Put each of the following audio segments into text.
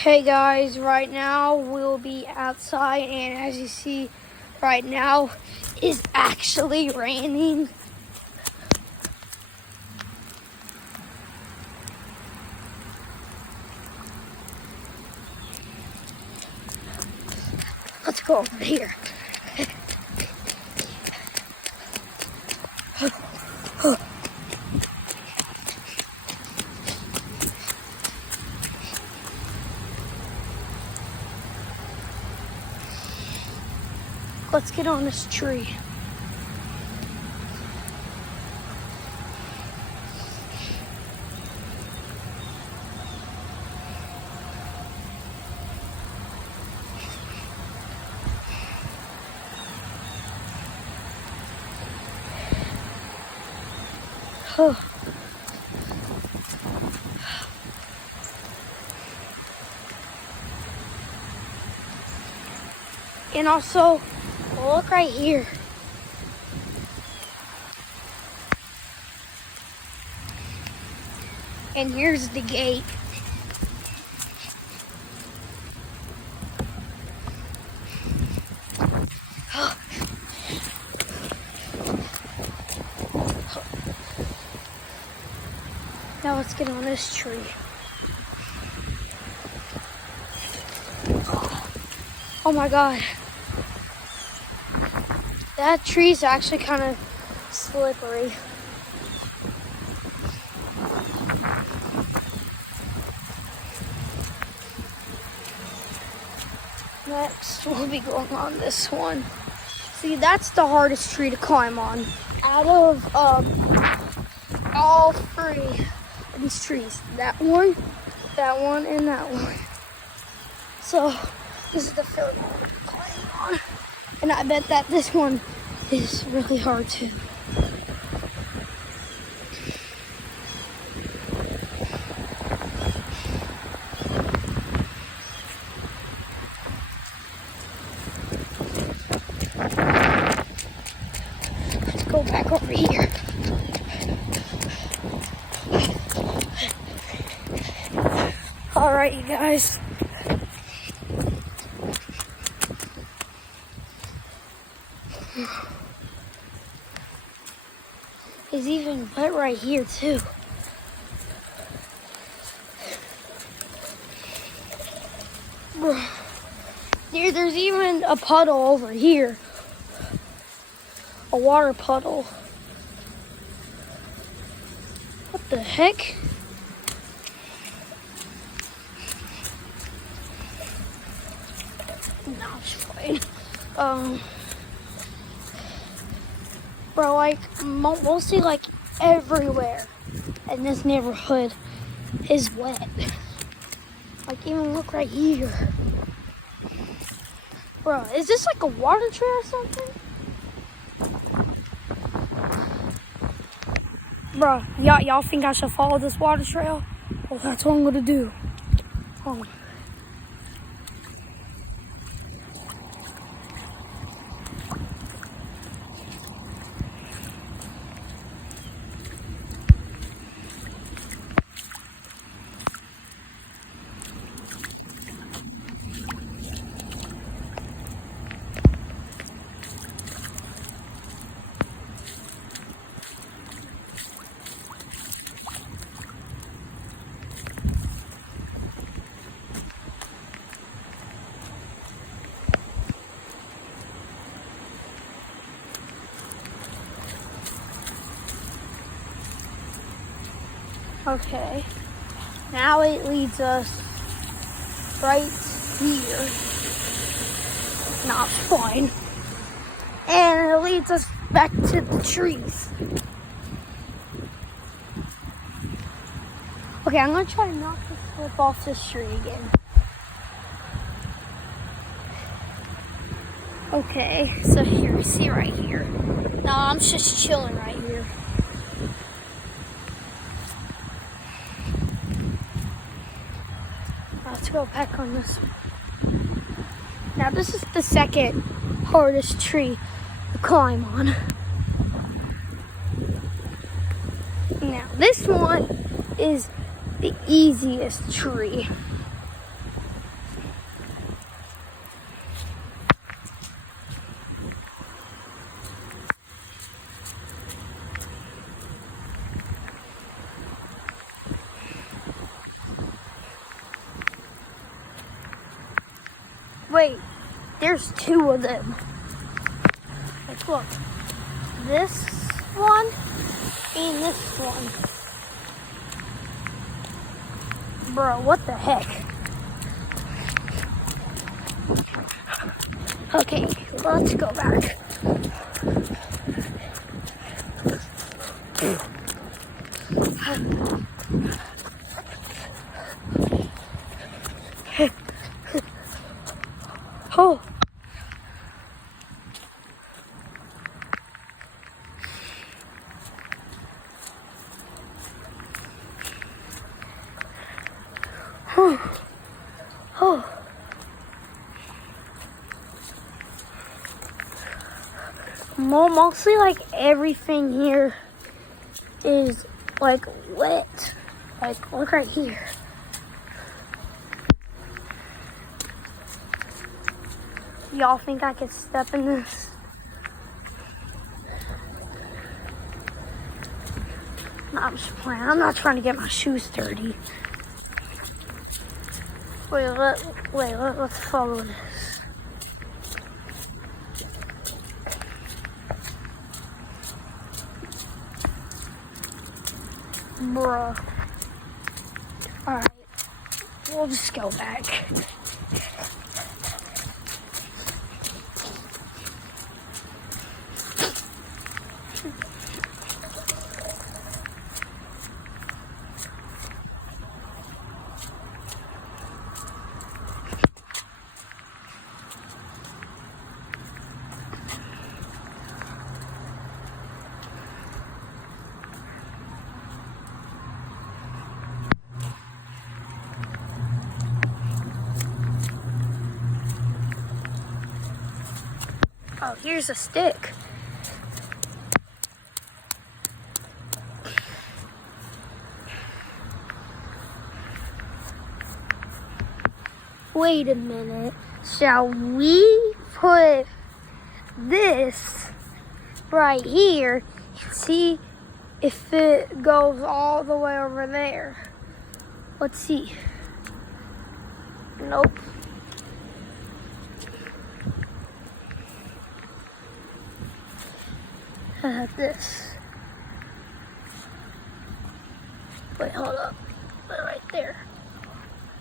Hey guys, right now we'll be outside, and as you see right now it's actually raining. Let's go over here. Let's get on this tree. And also, look right here. And here's the gate. Now let's get on this tree. Oh my God. That tree's actually kind of slippery. Next, we'll be going on this one. See, that's the hardest tree to climb on. Out of all three of these trees, that one, and that one. So, this is the third one to climb on. And I bet that this one is really hard too. Let's go back over here. All right, you guys. It's even wet right here too. There's even a puddle over here. A water puddle. What the heck? No, it's fine. Bro, like, mostly like everywhere in this neighborhood is wet. Like, even look right here. Bro, is this like a water trail or something? Bro, y'all think I should follow this water trail? Well, that's what I'm gonna do. Hold on. Okay, now it leads us right here. Not fine. And it leads us back to the trees. Okay, I'm gonna try not to slip off this tree again. Okay, so here, see right here. No, I'm just chilling right here. Let's go back on this one. Now this is the second hardest tree to climb on. Now this one is the easiest tree. wait, there's two of them. Like, look, this one and this one. Bro, what the heck? Okay, let's go back. Oh. Oh. Mostly like everything here is like wet. Like, look right here. Y'all think I could step in this? No, I'm just playing. I'm not trying to get my shoes dirty. Let's follow this. Bruh. Alright. We'll just go back. Oh, here's a stick. Wait a minute. Shall we put this right here and see if it goes all the way over there? Let's see. Nope. I have this. Wait, hold up. Right there.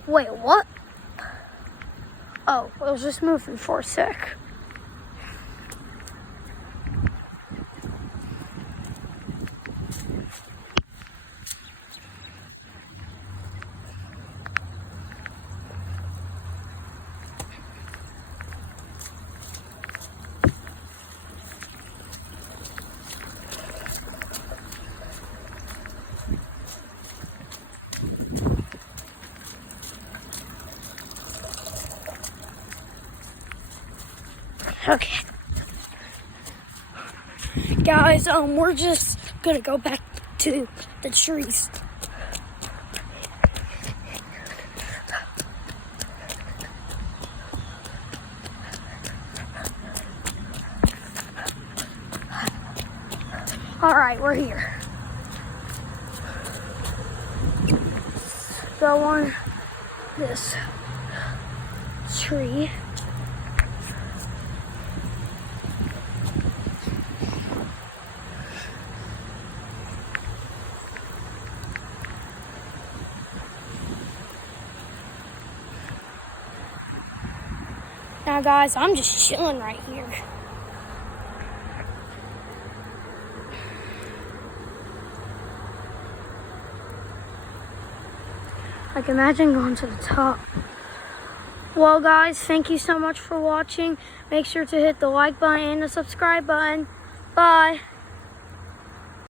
Wait, what? Oh, it was just moving for a sec. Okay. Guys, we're just gonna go back to the trees. All right, we're here. Go on this tree. Now guys, I'm just chilling right here. Like, imagine going to the top. Well guys, thank you so much for watching. Make sure to hit the like button and the subscribe button. Bye.